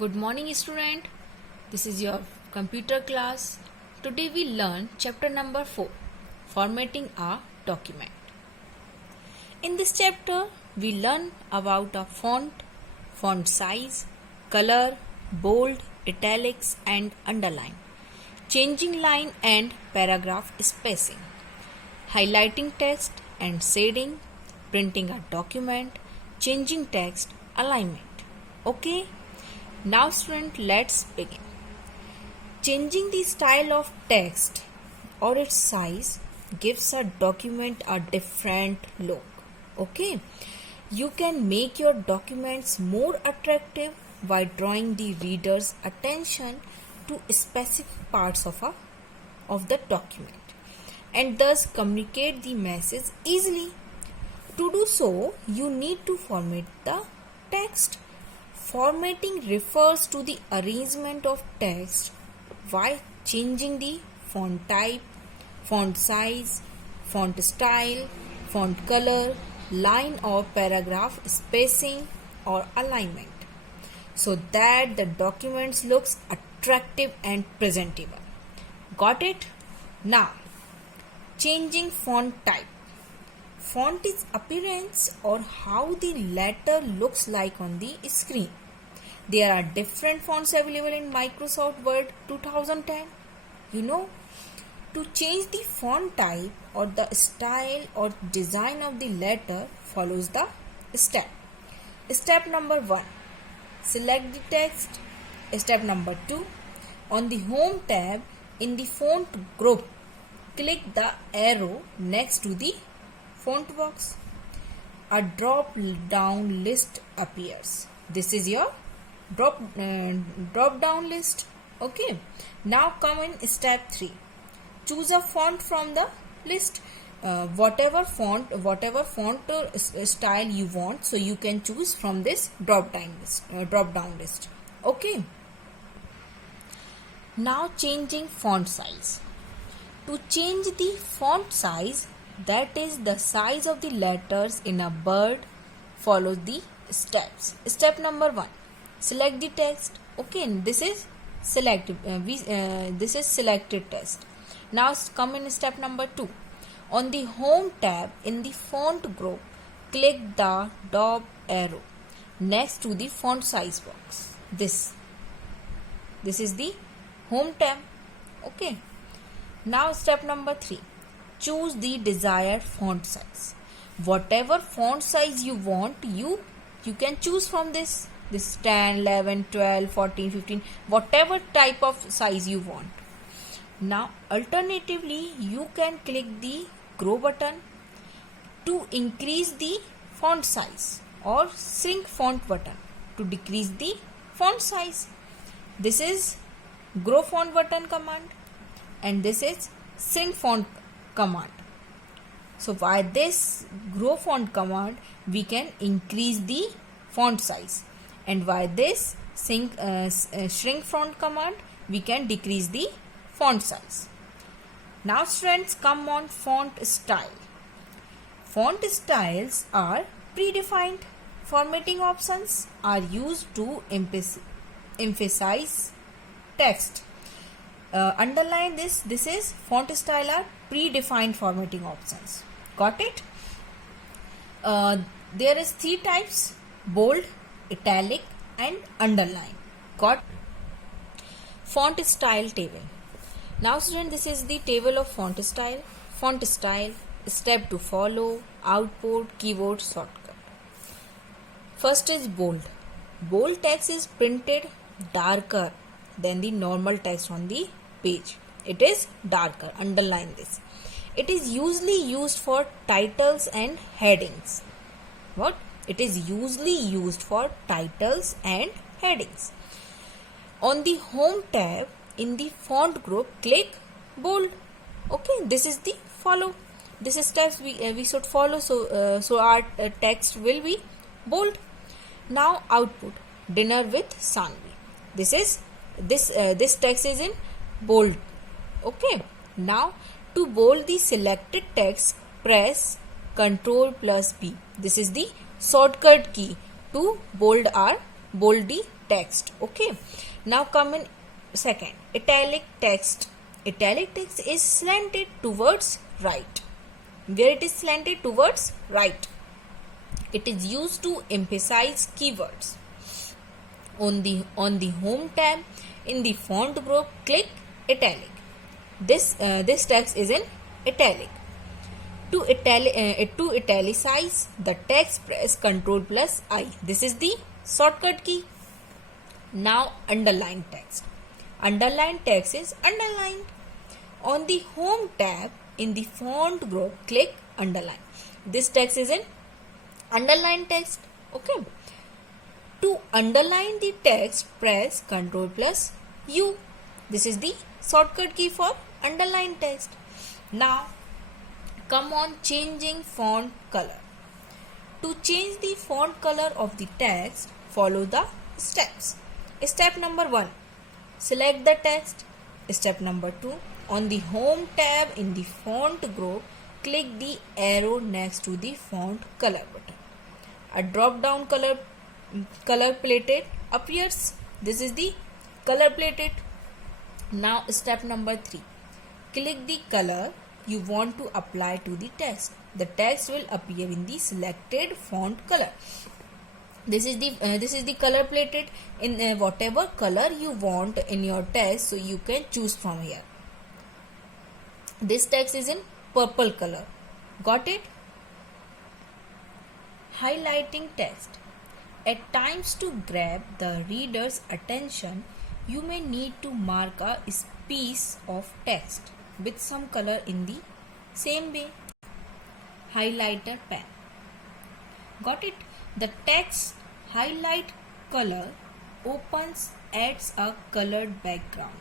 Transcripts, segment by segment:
Good morning, student. This is your computer class. Today we learn chapter number 4, formatting a document. In this chapter, we learn about a font size, color, bold, italics and underline, changing line and paragraph spacing, highlighting text and shading, printing a document, changing text alignment. Okay? Now student, let's begin. Changing the style of text or its size gives a document a different look. Okay? You can make your documents more attractive by drawing the reader's attention to specific parts of the document and thus communicate the message easily. To do so, you need to format the text. Formatting refers to the arrangement of text by changing the font type, font size, font style, font color, line or paragraph spacing or alignment so that the document looks attractive and presentable. Got it? Now, changing font type. Font is appearance or how the letter looks like on the screen. There are different fonts available in Microsoft Word 2010. To change the font type or the style or design of the letter follows the step. Step number 1. Select the text. Step number 2. On the Home tab in the font group, click the arrow next to the font box. A drop down list appears. This is your drop down list. Okay. Now come in step 3. Choose a font from the list. Whatever font style you want, so you can choose from this drop down list. Okay. Now changing font size. To change the font size, that is the size of the letters in a word, follow the steps. Step number 1. Select the text. Okay, this is selected text. Now come in step number 2. On the Home tab in the font group, click the down arrow next to the font size box. This is the Home tab. Okay. Now step number 3. Choose the desired font size. Whatever font size you want, you can choose from this 10, 11, 12, 14, 15, whatever type of size you want. Now alternatively, you can click the grow button to increase the font size or shrink font button to decrease the font size. This is grow font button command and this is shrink font command. So by this grow font command, we can increase the font size, and by this shrink font command, we can decrease the font size. Now students, come on font style. Font styles are predefined. Formatting options are used to emphasize text. Underline this is font style are predefined formatting options. Got it? There is 3 types: bold, italic and underline. Got? Font style table. Now student, this is the table of font style. Font style, step to follow, output, keyboard shortcut. First is bold. Bold text is printed darker than the normal text on the page. It is darker. Underline this. It is usually used for titles and headings. What? It is usually used for titles and headings. On the Home tab in the font group, click bold. Okay, this is the follow. This is steps we should follow. So our text will be bold. Now output. Dinner with Sanvi. This text is in bold. Okay. Now to bold the selected text, press Ctrl+B. This is the shortcut key to bold the text. Okay, now come in second, italic text. Italic text is slanted towards right. Where it is slanted towards right, it is used to emphasize keywords. On the home tab in the font group, click italic. This text is in italic. To italicize the text, press Ctrl plus I. This is the shortcut key. Now underline text. Underline text is underlined. On the home tab in the font group, click underline. This text is in underline text. Okay. To underline the text, press Ctrl plus U. This is the shortcut key for underline text. Now come on changing font color. To change the font color of the text, follow the steps. Step number 1, select the text. Step number 2, on the home tab in the font group, click the arrow next to the font color button. A drop down color plated appears. This is the color plated. Now step number 3, click the color you want to apply to the text. The text will appear in the selected font color. This is the color plated in whatever color you want in your text, so you can choose from here. This text is in purple color. Got it? Highlighting text. At times, to grab the reader's attention, you may need to mark a piece of text with some color in the same way. Highlighter pen. Got it? The text highlight color opens, adds a colored background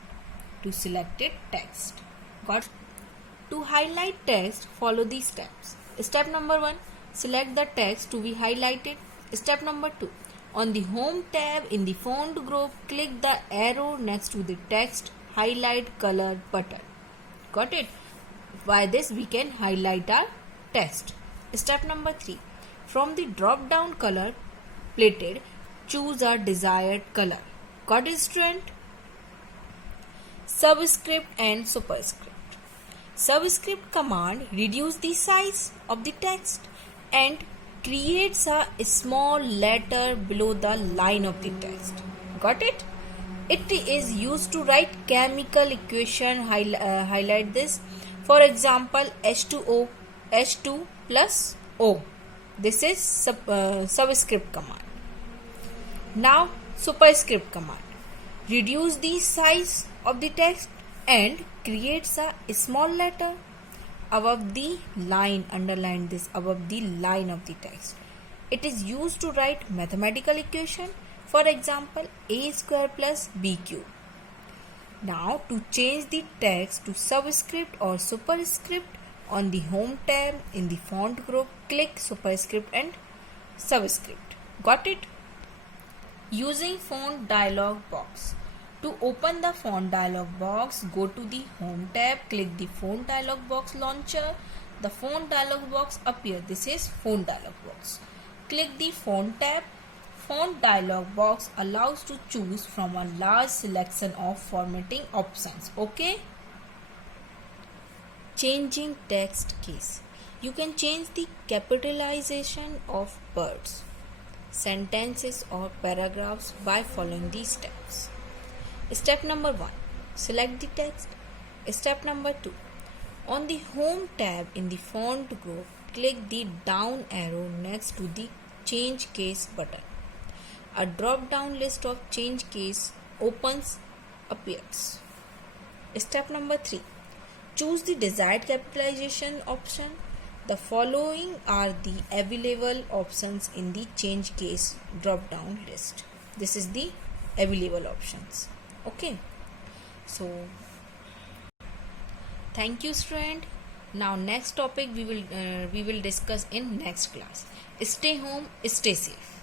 to selected text. Got it? To highlight text, follow these steps. Step number 1, select the text to be highlighted. Step number 2, on the home tab in the font group, click the arrow next to the text highlight color button. Got it? By this we can highlight our text. Step number 3, from the drop down color plated, choose a desired color. Got it, student? Subscript and superscript. Subscript command reduce the size of the text and creates a small letter below the line of the text. Got it? It is used to write chemical equation, highlight this. For example, H2O, H2 plus O. This is subscript command. Now superscript command. Reduce the size of the text and creates a small letter above the line. Underline this, above the line of the text. It is used to write mathematical equation. For example, a square plus b cube. Now to change the text to subscript or superscript, on the home tab in the font group, click superscript and subscript. Got it? Using font dialog box. To open the font dialog box, go to the home tab, click the font dialog box launcher. The font dialog box appears. This is font dialog box. Click the font tab. Font dialog box allows to choose from a large selection of formatting options. Okay? Changing text case. You can change the capitalization of words, sentences or paragraphs by following these steps. Step number 1, select the text. Step number 2, on the home tab in the font group, click the down arrow next to the change case button. A drop down list of change case appears. Step number 3, choose the desired capitalization option. The following are the available options in the change case drop down list. This is the available options. Okay, so thank you, student. Now next topic we will discuss in next class. Stay home, stay safe.